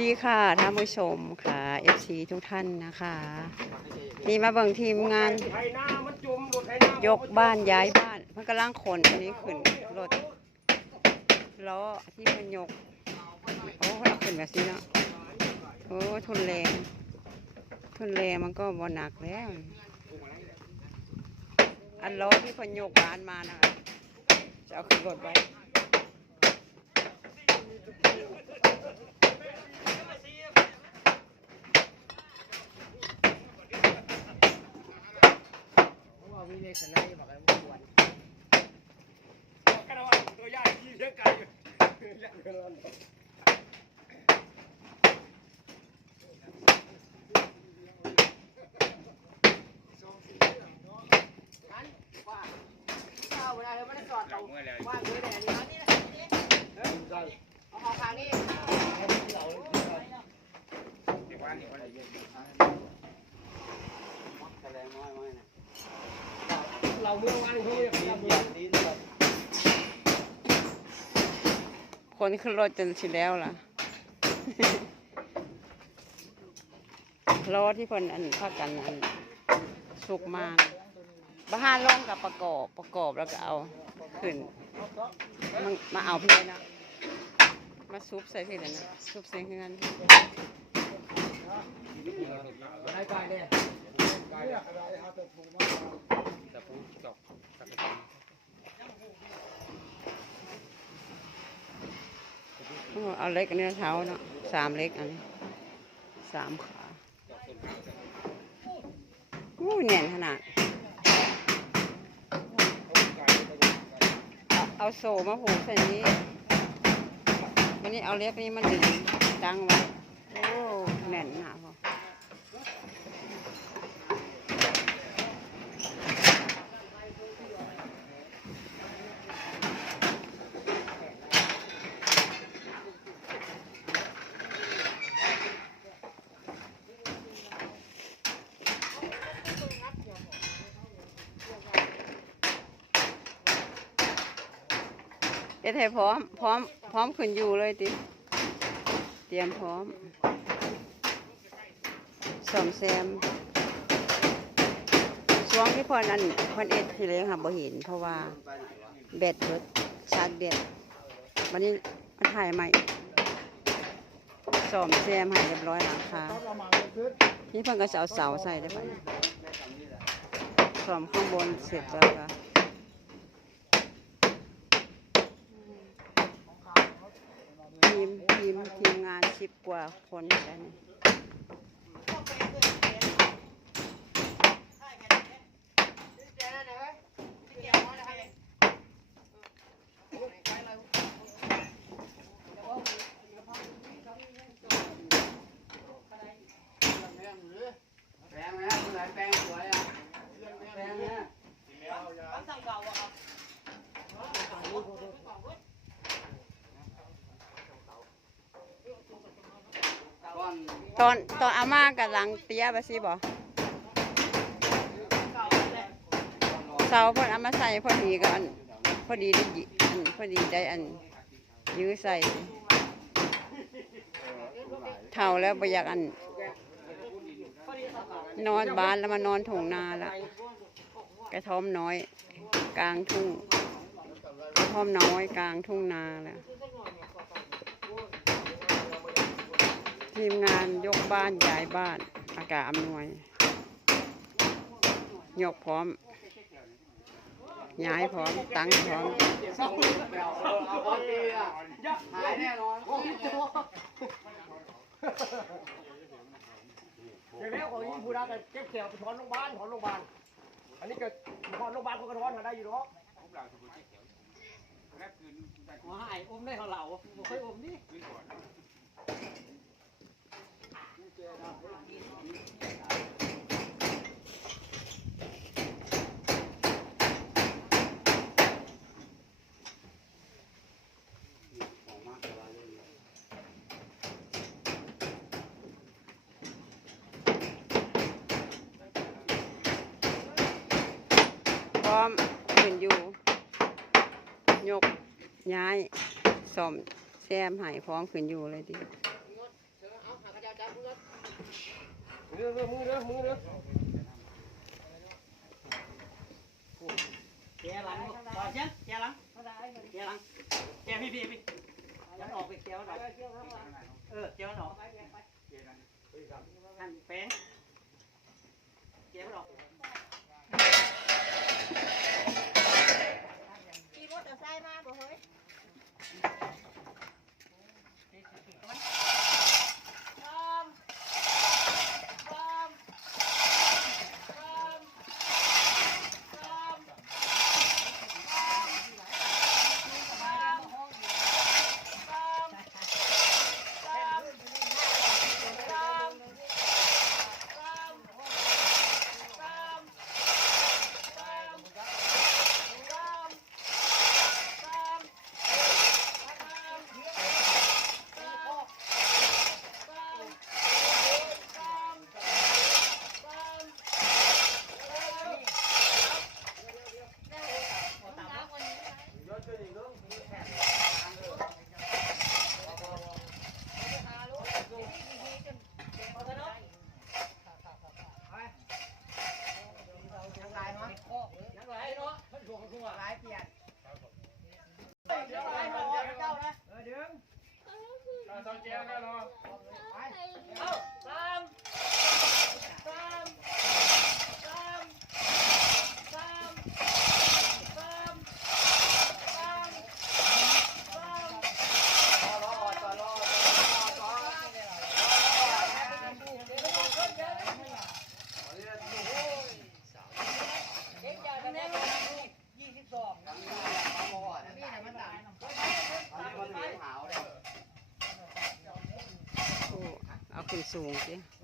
ดีค่ะท่านผู้ชมค่ะ FC ทุกท่านนะคะ นี่มาเบิ่งทีมงาน ยกบ้านย้ายบ้านมันกำลังขนอันนี้ขึ้นรถล้อที่มันยก โอ้เราขึ้นแบบนี้เนาะโอ้ทุนแรงทุนแรงมันก็บ่หนักแล้ว อันล้อที่เพนยกบ้านมานะคะจะเอาขึ้นรถไว้ ว่ามีเลขสนายบอกให้มันควรกระว่าตัวใหญ่ที่เยอะไกลอยู่ใหญ่เกินข้าวเวลาเราไม่ได้สอดเราว่างเลยแต่อันนี้อันนี้นะ เราเมื่อวานเขาเนี่ยคนขึ้นรถจนสิแล้วล่ะล้อที่เพนอันพักกันอันสุกมานบ้านล่องกับประกอบประกอบแล้วก็เอาขึ้นมันมาเอาพี่นะ มาซุปใส่พี่เลยนะซุปใส่เฮือนได้ไปเนี่ยโอ้เอาเล็กอันนี้เท้าเนาะสามเล็กอันนี้สามขาอู้แน่นขนาด เอาเอาโซ่มาผูกใส่นี้ วันนี้เอาเล็กนี้มันดึงดังไว้โอ้แน่นหนาพอเอ็ดให้พร้อม พร้อม ร้อมขึ้นอยู่เลยติเตรียมพร้อมสอมแซมช่วงที่พอนั้นพอนเอ็ดที่เล้งค่ะบ่เห็นเพราะว่าแบตรถชาร์จแบตวันนี้มาถ่ายใหม่สอมแซมให้เรียบร้อยหลังคานี่เพิ่นก็จะเอาเสาใส่ได้ปะเนี่ยสอมข้างบนเสร็จแล้วค่ะ ทีมทีมทีมงาน สิบกว่าคนกัน แปลงนะคุณไหนแปลงสวยอะแปลงนะก่ อนตอนตอนอาม่ากับหลังเตี้ยบะสิบ่เสาพิ่นเอามาใส่พอดีกับอันพอดีได้อันพอดีได้อันยื้อใส่เท่าแล้วบ่อยากอัน นอนบ้านแล้วมานอนถงนาละกระท่อมน้อย กลางทุ่งกระท่อมน้อยกลางทุ่งนาแล้ว ทีมงานยกบ้านย้ายบ้าน อากาศอำนวย ยกพร้อม ย้ายพร้อม ตั้งพร้อมเอาของดีอะหายแน่นอนเดี๋ยวแล้วของยิงผู้ดาแต่เก็บเขียวไปถอนโรงพยาบาลถอนโรงพยาบาล อันนี้ก็ถอนโรงพยาบาลเขาก็ถอนหาได้อยู่หรอกหัวหายอมได้เขาเหล่าบ่เคยอมนี่ พร้อมขึ้นอยู่ ยกย้ายซ่อมแซมหายพร้อมขึ้นอยู่เลยดิ mira, mira, mira. คั่วหลายเปียนเดี๋ยวไปรอเจ้านะเออดึงเราเจ้าเจ้าแค่รอไปเอ้า Okay.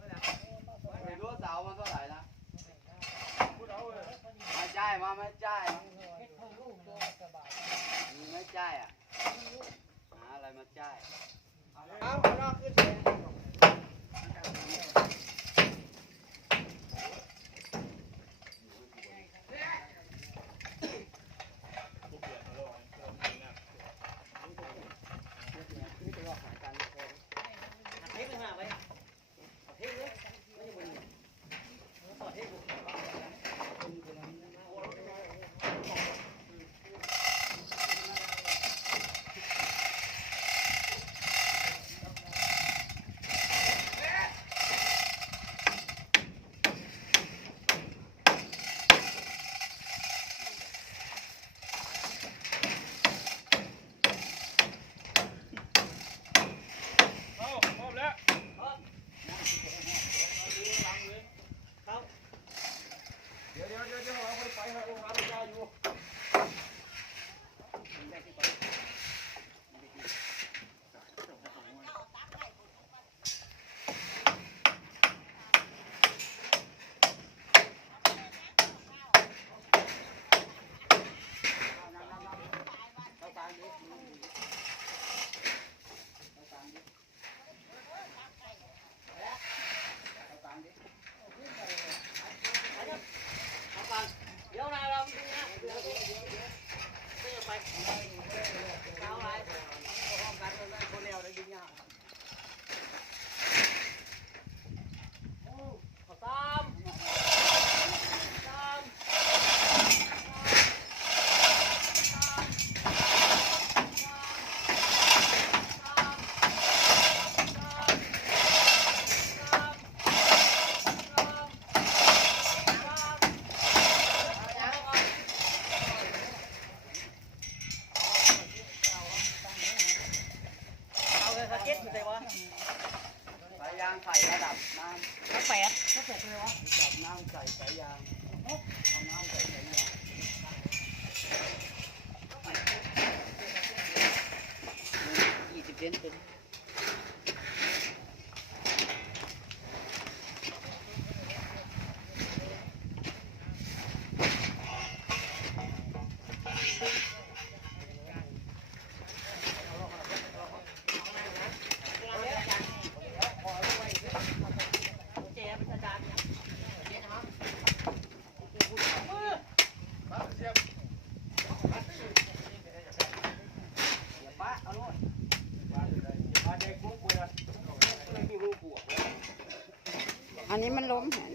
อันนี้มันล้มแหน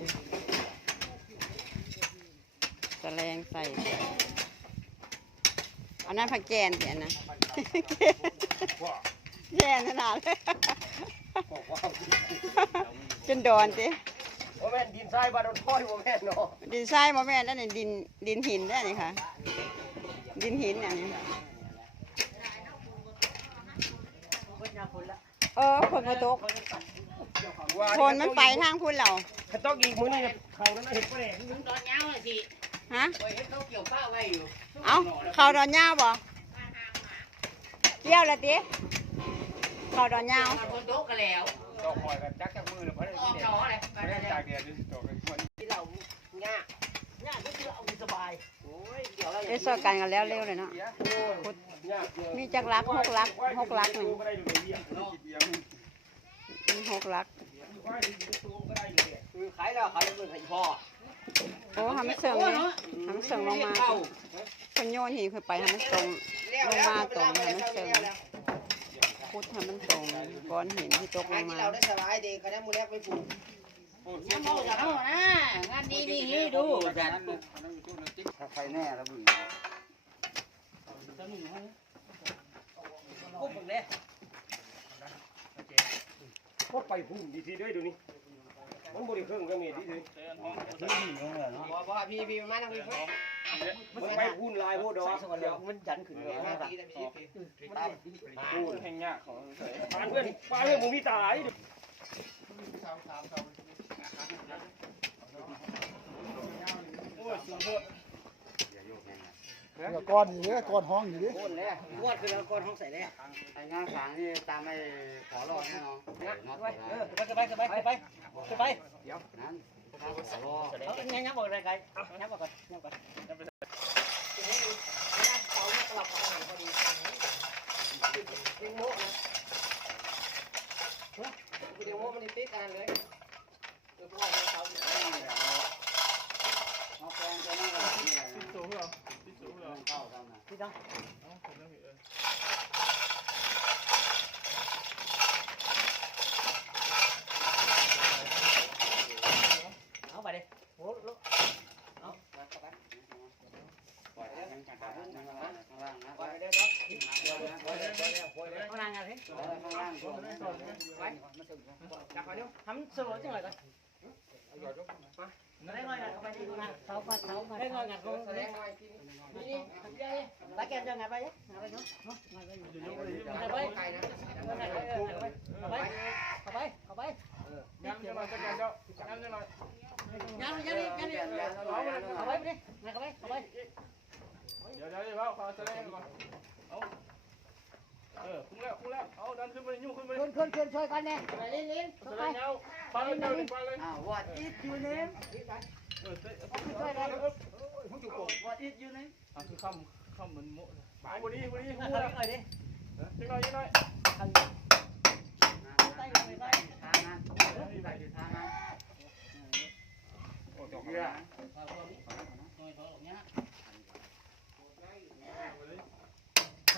แสลงใส่ อันนั้นผักแกนเห็นนะ แกนขนาดเลยบอกว่าจนดอนสิโมแม่นดินทรายบาดอนพ่อยโมแม่นเนาะดินทรายมาแม่นแล้วนี่ดินดินหินได้นี่ค่ะ ดินหินอันนี้เพิ่นยาคนละเออคนมาตก คนมันไปทางพุ่นเราถ้าต้องอีกมื้อนี้เขานั้นเห็นปะเนี่ยตอนเช้าสิฮะไปเห็นเขาเกี่ยวข้าวไว้อยู่เอาเขาดอนยาวบ่เกี่ยวละติเขาดอนยาวคนโต๊ะกันแล้วดอกคอยกันจักจักมือเลยเพราะได้ออกที่จเด็ออะไรเพราะได้จากเดียดดอกกันชวนที่เราง่ายง่ายก็คือเอาสบายโอ้ยเดี๋ยวเราได้สอดกันกันแล้วเร็วเลยเนาะง่ายมีจักรักหกรักหกรักหนึ่ง มีหกรักคือขายแล้วขายเงินให้พ่อโอ้ทำมันเสิงเลยทำมันเสิงลงมาคนโยนหินขึ้นไปทำมันตรงลงมาตรงทำมันเสิงพุทธทำมันตรงก้อนหินที่ตกลงมาเราได้สบายดีเขาได้มูแลไปปลูกน้ำมันจะเอานะงานดีนี่ดูนั้นนั้นอยู่ตู้นึงติ๊กถ้าใครแน่แล้วมึงพวกมึงเลย พดไปพุ่มดีทีด้วยดูนี่มันบริเครื่องก็มีดีทีบอกว่าพี่พี่มาทางพี่เพื่อนมันไปพุ่นลายพวกดอกเดี๋ยวมันยันขึ้นเลยมาตีได้พี่พี่พูดแห่งยากของปานเพื่อนปานเพื่อนผมมีตายสุดยอด ก้อนอยู่ดิก้อนห้องอยู่ดิโคนแล้วงวดคือแล้วคนห้องใส่แล้วไอ้งานสางนี่ตามไอ้ขอรอดแน่นอนเออไปไปไปไปไปไปเดี๋ยวนั้นขอรอเอางั้นงั้นบอกอะไรกันงั้นบอกก่อนงั้นก่อนเลี้ยงโม่นะเลี้ยงโม่มันติดกันเลยเออพ่อเขาเอาแฟนจะนั่งกันนี่แหละสูงเหรอ สูงเหรอเข้าทำนะพี่ต้องเอาไปดิโอ้ลูกปล่อยแล้วข้างล่างข้างล่างข้างล่างนะไปเด้อเอานางงานสิข้างล่างก่อนจับไปเด้อทำสโลจังเลยก่อนได้เงินกันไปที่งานเขาพัดเขาได้เงินกันเขาแสดงหน่อยพี่นี่นี่ไปแกจะงานไปยังงานไปเนาะงานไปอยู่งานไปไก่นะเอาไปเอาไปเอาไปเอาไปย้ำจะ มาสักการเจ้าย้ำจะหน่อยงานงานงานเอาไปเอาไปดิงานเอาไป เอาไปเดี๋ยวเดี๋ยวเดี๋ยวขอแสดงก่อนเอาเออคุ้มแล้วคุ้มแล้วเอาดันขึ้นไปยุ่งขึ้นไปขึ้นขึ้นขึ้นช่วยกันเนี่ยไปเล่นเล่นแสดงเอาไปเลยไปเลยอ้าว what is your name เออช่วยกันผู้จุกโก what is your name อะคือค่ำค่ำมันโม่เอาวันนี้วันนี้เขาพูดเรียกอะไรดิจังหน่อยจังหน่อยใต้ลงไปใต้ทางนั้นไปทางนั้นโอ้ตกเรือ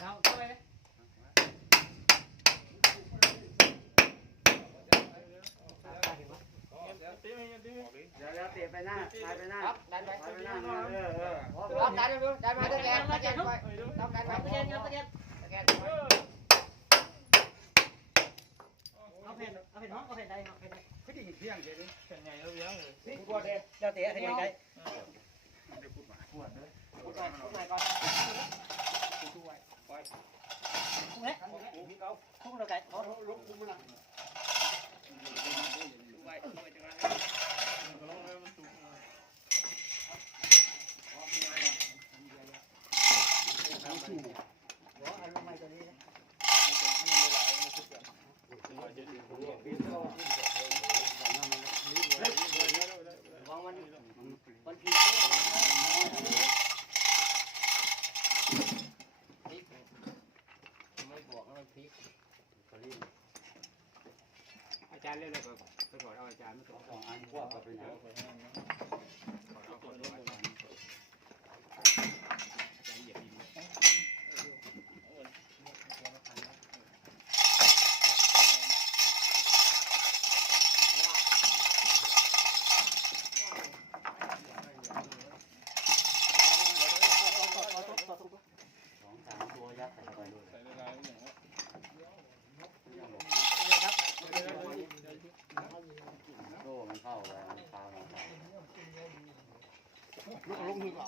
เราช่วย ตีไม่ตีไม่เดี๋ยวเดี๋ยวเตะไปหน้าไปหน้าครับดันไปไปหน้าเออเออรับดันไปดันมาตะแกรงตะแกรงไปรับดันไปตะเกียงตะเกียงตะแกรงเอาเพนเอาเพนห้องเอาเพนใดเอาเพนใดเขาจะหยิบเพียงเดี๋ยวนี้เป็นไงเราเลี้ยงเลยกลัวเด้เดี๋ยวเตะให้ยังไงพูดก่อนพูดหน่อยก่อนคุ้มเลยคุ้มเราไก่เอาลุกคุ้มมันเอาลงมาตัวนี้วางมันคนที่ไม่บอกแล้วมันพลิก อาจารย์เล่นอะไรก่อนไปขอเอาอาจารย์ไม่ขอสองอันพวกกับเป็นยังขอเอาคนอาจารย์อาจารย์เหยียบดิน เลูกลงมือเก่า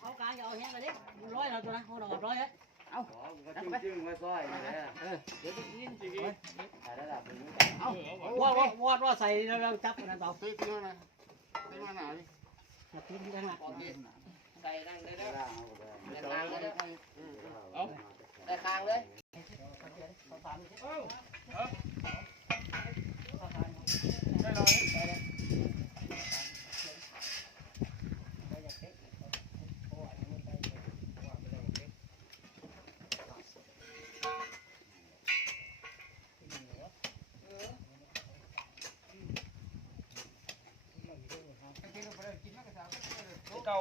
เอากลางอย่าเอาแห้งเลยดิร้อยเราตัวนะเอาดอกร้อยเลยเอาจึ้งไว้ซ้อยเออเดี๋ยวยิงเอาวอดวอดวอดใส่ แล้วเราจับกันต่อตีตีมาตีมาหนาดิจับทิ้งที่ข้างหลังใส่นั่งเลยเด้อใส่คางเลยเด้อเอาใส่คางเลยได้เลย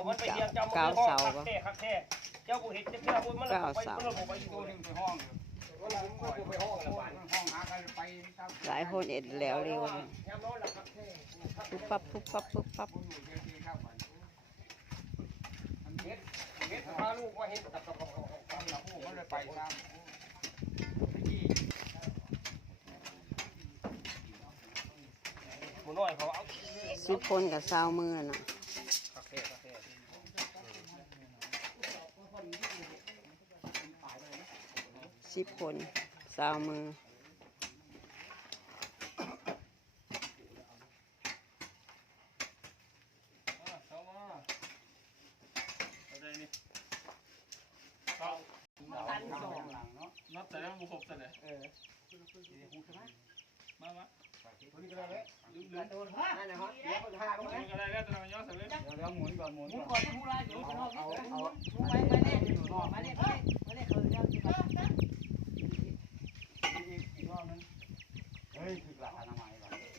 มันไปเทียงจำมันห้องคักแท้คักแท้เจ้ากูเห็นจะเชื่อมันมันไปมันระบบไปตัวนึงไปห้องมันไปห้องแล้วบ้านห้องหากันไปหลายคนเอ็ดแล้วเร็วเลยยามนอนหลับคักแท้ปุ๊บปั๊บปุ๊บปั๊บปุ๊บปั๊บเฮ็ดเฮ็ดพาลูกว่าเฮ็ดกับกับกับกับกับผู้มันเลยไปตามหมูน้อยเขาเอา สิบคนกับสาวมือน่ะ คักแท้คักแท้ สิบคนสาวมือเข้ามาเอาได้นี่เข้านับแต่แล้วบุคคลแต่ไหนเออมามาตัวนี้ก็ได้แล้วลืมลืมโดนนั่นนะฮะเดี๋ยวคนหาลงลืนะมก็ได้แล้วแต่เราย้อนใส่เลยแล้วหมุนก่อนหมุนหมุนก่อนก่อนที่ผู้ร้ายอยู่ข้างนอกเอาเอาไปไปเล่นมาเล่นมาเล่นมาเล่นคือเรื่องที่มัน อีกรอบนึงเฮ้ยถึกหลักอนามัยก่อนนี่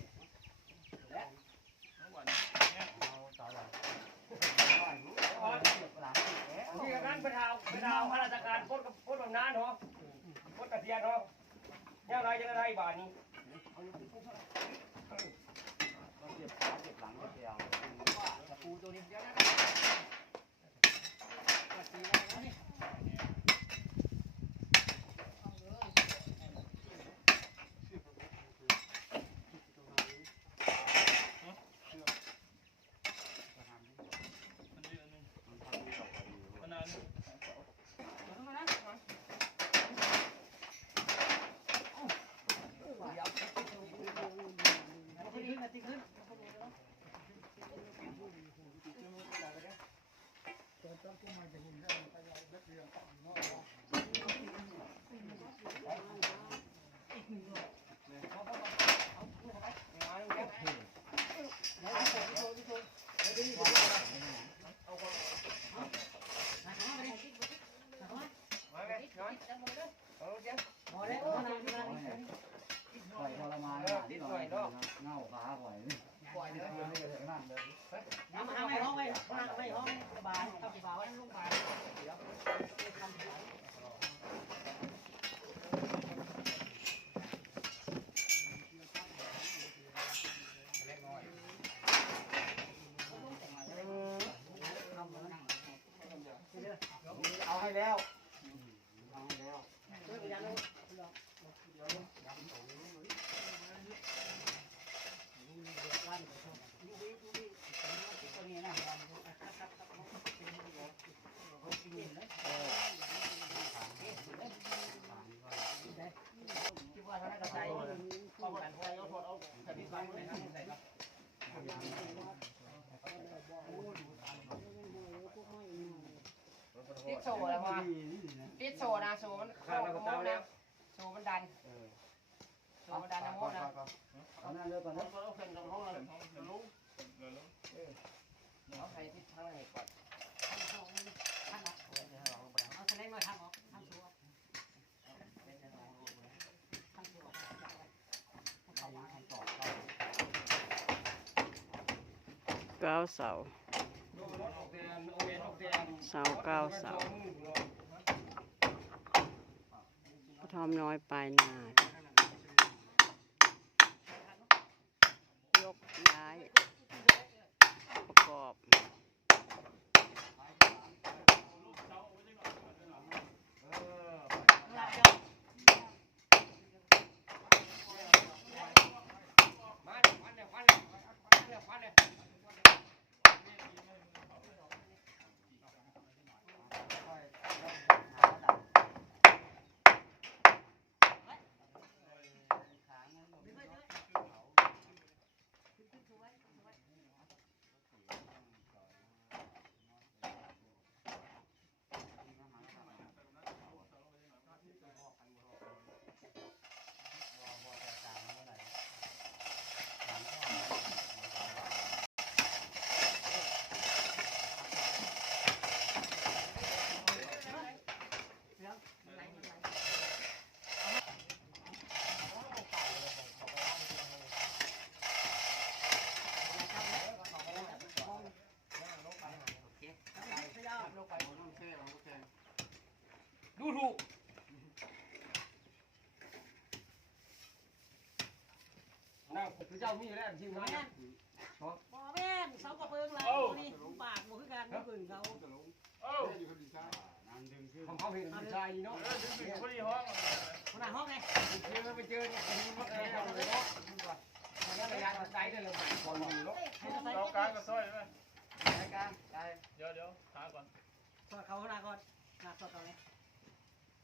ก็งั้นดาวไปดาวข้าราชการพ้นกับพ้นแบบนั้นเหรอพ้นกระเทียนเหรอยังไรยังไรบาทนี้เก็บขาเก็บหลังเก็บยาวปูตัวนี้อันาเสาเเสาเก้าเสาพระทอมน้อยปลายนายกย้าย ประกอบ ดูถูกนั่งพระเจ้ามีแล้วจริงไหมบอแม่นเสากระเพิงเรานี่ปากบ่คือกันบ่พึ่งเขาเอ้าของเขาเห็นผู้ชายเนาะเออดึงดึงพอดีห้องขนาดห้องไงเจอไปเจอเนี่ยคนนี้มันเออเอาเลยเนาะระยะระยะใจได้เลยคนอยู่เนาะเรากลางกับซอยไหมรายการได้เดี๋ยวเดี๋ยวหาก่อนสอดเขาขนาดก่อนหนักสอดเขาเลย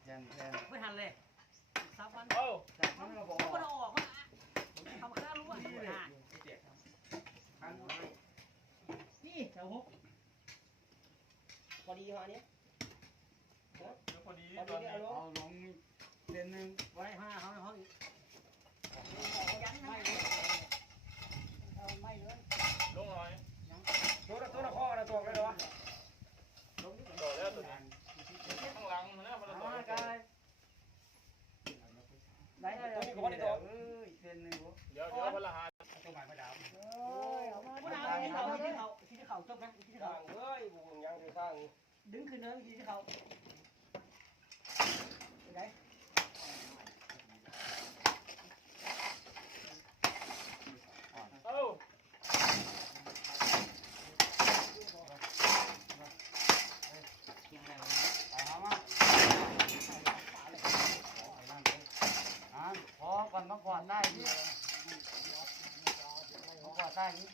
ยันแทนไม่ทันเลยซับมันเอ้าจากนั้นเราบอกเขาไม่ได้ออกมาทำข้ารู้ว่านี่แถวหกพอดีฮะนี้เดี๋ยวพอดีพอตดีอนนี้เอาลงเอาลงเส้นหนึ่งไว้ห้าเขาในห้องอีกยันไม่เอาไม่เลยลงหน่อยตัวตัวละข้อละตัวเลยเหรอต่อแล้วตัวนี้ข้างหลัง นะมันต่อมากายไหนตัวนี้ก็พอดีตัวเอออีกเส้นหนึ่งเดี๋ยวเดี๋ยวพละหาตัวใหม่มาดามผู้ดาวที่เขาที่เขาที่เขาจบนะที่เขา เฮ้ยบุญยังจะสร้างดึงขึ้นเนื้อที่เขาไหน เอ้า ไปหามาอ่าพอ ก่อนมากอดได้นี่มากอดได้นี่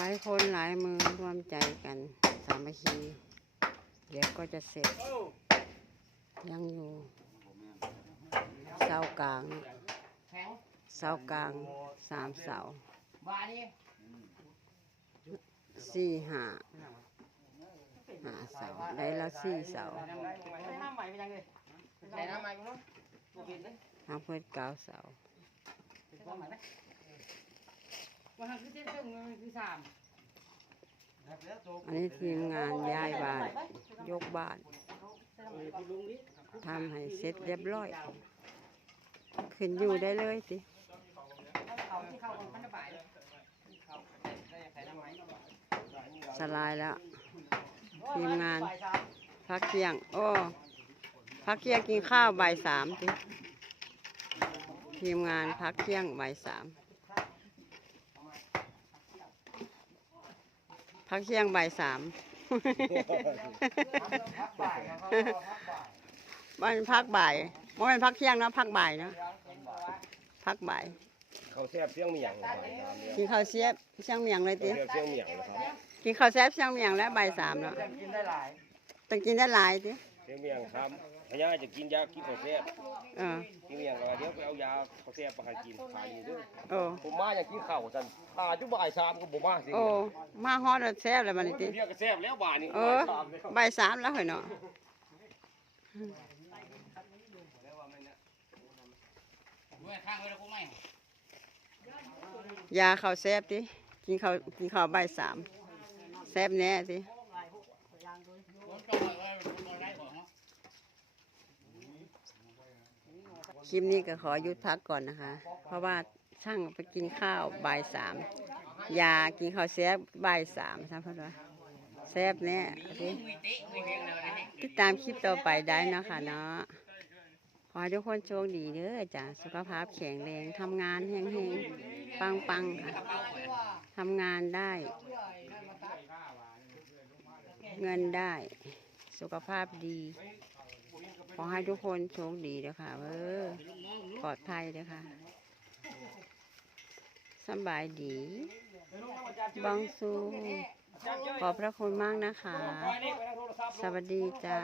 ลายคนหลายมือร่วมใจกัน สามัคคี เดี๋ยวก็จะเสร็จ ยังอยู่เสากลางเสากลางสามเสาสี่หาหาเสาได้และสี่เสาใส่น้ำใหม่ไปยังเลยใส่น้ำใหม่กูเนาะกูกินเลยทำเพื่อเก้าเสา ใส่น้ำใหม่ไหมวันนั้นคือเส้นเส้นมันคือสามอันนี้ทีมงานย้ายบ้าน ยกบ้านทำให้เสร็จเรียบร้อย ขึ้นอยู่ได้เลยสิเขาที่เขาของพันธบาใส่น้ำใหม่สลายแล้ว ทีมงาน พักเที่ยง โอ้พักเที่ยงกินข้าวบ่ายสามสิทีมงานพักเที่ยงบ่ายสาม พักเที่ยงบ่ายสามบ้านพักบ่ายไม่เป็นพักเที่ยงเนาะพักบ่ายเนาะพักบ่ายเขาแซ่บเสียงเมียงครับกินข้าวเสียบเชียงเมียงเลยติแซ่บเสียงเมียงนะครับกินข้าวแซ่บเชียงเมียงแล้วบ่ายสามแล้วกินได้หลาย ต้องกินได้หลายติเสียงเมียงครับ พญาจะกินยากินข้าวแซ่บเออกินเมียงก็เดี๋ยวไปเอายาข้าวแซ่บมาให้กินขายอยู่เด้วยโอ้ผมมาอยากกินข้าวสันตาจุบ่ายสามก็บ่มาสิโอ้มาฮอดแล้วแซ่บแล้วบัดนี้ติ เรียกก็แซ่บแล้วบ่ายนี่เออบ่ายสามแล้วเหรอเนาะด้วยข้างไว้แล้วกูไม่ยาข้าวแซ่บติกินข้าวกินข้าวบ่ายสามแซ่บแน่ติ คลิปนี้ก็ขอหยุดพักก่อนนะคะ เพราะว่าช่างไปกินข้าวบ่ายสามยากินข้าวแซ่บบ่ายสามท่านพูดว่าแซ่บแน่ติติดตามคลิปต่อไปได้เนาะค่ะเนาะขอให้ทุกคนโชคดีเด้อจ้ะสุขภาพแข็งแรงทำงานแห้งๆ ปังๆค่ะทำงานได้ เงินได้ สุขภาพดี ขอให้ทุกคนโชคดีเด้อค่ะเออปลอดภัยเด้อค่ะสบายดีบังซูขอบพระคุณมากนะคะ สวัสดีจ้า